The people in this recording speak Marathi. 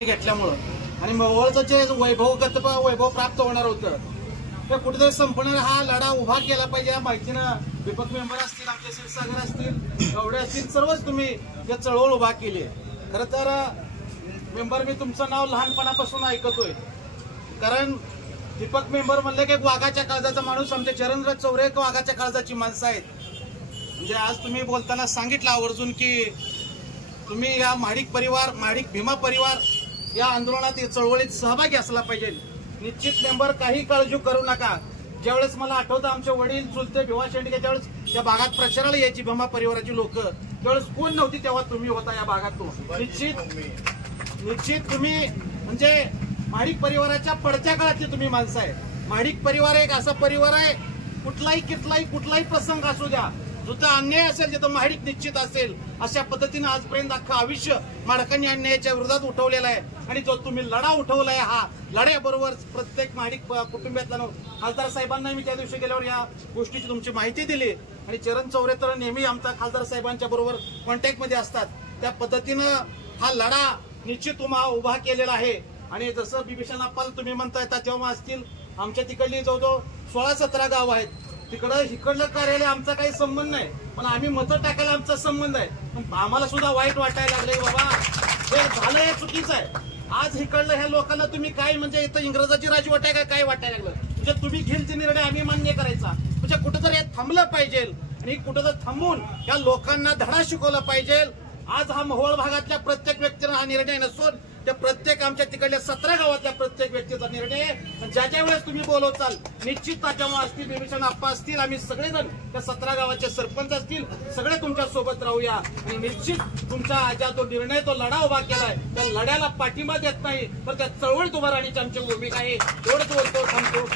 घेतल्यामुळं आणि मोहोळचं जे वैभव प्राप्त होणार होतं ते कुठेतरी संपणार हा लढा उभा केला पाहिजे या माहितीनं दीपक मेंबर असतील, आमचे क्षीरसागर असतील, गवडे असतील, सर्वच तुम्ही या चळवळ उभा केली। खरं तर मेंबर मी तुमचं नाव लहानपणापासून ऐकतोय, कारण दीपक मेंबर म्हणले की वाघाच्या काळजाचा माणूस, आमचे चरणराज चौरे वाघाच्या काळजाची माणसं आहेत। म्हणजे आज तुम्ही बोलताना सांगितलं आवर्जून की तुम्ही या महाडिक भीमा परिवार या आंदोलनात चळवळीत सहभागी असला पाहिजे। निश्चित मेंबर काही काळजी करू नका। ज्यावेळेस मला आठवतं आमचे वडील चुलते भिवा शेंडके ज्यावेळेस या भागात प्रचाराला यायची भीमा परिवाराची लोक, त्यावेळेस कोण नव्हती तेव्हा तुम्ही होता या भागात। निश्चित तुम्ही म्हणजे महाडिक परिवाराच्या पडत्या काळातली तुम्ही माणसं आहे। महाडिक परिवार एक असा परिवार आहे, कुठलाही प्रसंग असू द्या, जिथं अन्याय असेल तिथं महाडिक निश्चित असेल, अशा पद्धतीने आजपर्यंत अख्खं आयुष्य माडकांनी अन्यायाच्या विरोधात उठवलेला आहे। आणि जो तुम्ही लढा उठवलाय हा लढ्याबरोबर प्रत्येक महाडिक कुटुंबातला खासदार साहेबांना मी त्या दिवशी गेल्यावर या गोष्टीची तुमची माहिती दिली आणि चरण चौरे तर नेहमी आमचा खासदार साहेबांच्या बरोबर कॉन्टॅक्ट मध्ये असतात। त्या पद्धतीनं हा लढा निश्चित उभा केलेला आहे। आणि जसं बिभीषण अप्पाल तुम्ही म्हणताय तेव्हा असतील आमच्या तिकडली जवळजवळ 16-17 गाव आहेत, तिकडं इकडलं कार्यालय आमचा काही संबंध नाही, पण आम्ही मतं टाकायला आमचा संबंध आहे। पण आम्हाला सुद्धा वाईट वाटायला लागले बाबा हे झालं, हे चुकीचं आहे। आज इकडलं ह्या लोकांना तुम्ही काय म्हणजे इथं इंग्रजाची राजवट आहे काय वाटायला लागलं, म्हणजे तुम्ही घेईल ते निर्णय आम्ही मान्य करायचा, म्हणजे कुठेतरी हे थांबलं पाहिजे आणि कुठेतरी थांबून या लोकांना धडा शिकवला पाहिजे। आज हा मोहोळ भागातल्या प्रत्येक व्यक्तीने हा निर्णय नसून त्या प्रत्येक आमच्या तिकडल्या 17 गावातल्या प्रत्येक व्यक्तीचा निर्णय आहे। ज्या वेळेस तुम्ही बोलवचाल निश्चित तात्यामा असतील, बिभीषण आप्पा असतील, आम्ही सगळेजण त्या 17 गावाचे सरपंच असतील, सगळे तुमच्या सोबत राहूया आणि निश्चित तुमचा ज्या तो निर्णय तो लढा उभा केलाय त्या लढ्याला पाठिंबा देत नाही तर त्या चळवळीत उभा राहण्याची आमची भूमिका आहे। एवढंच बोलतो थांबतो।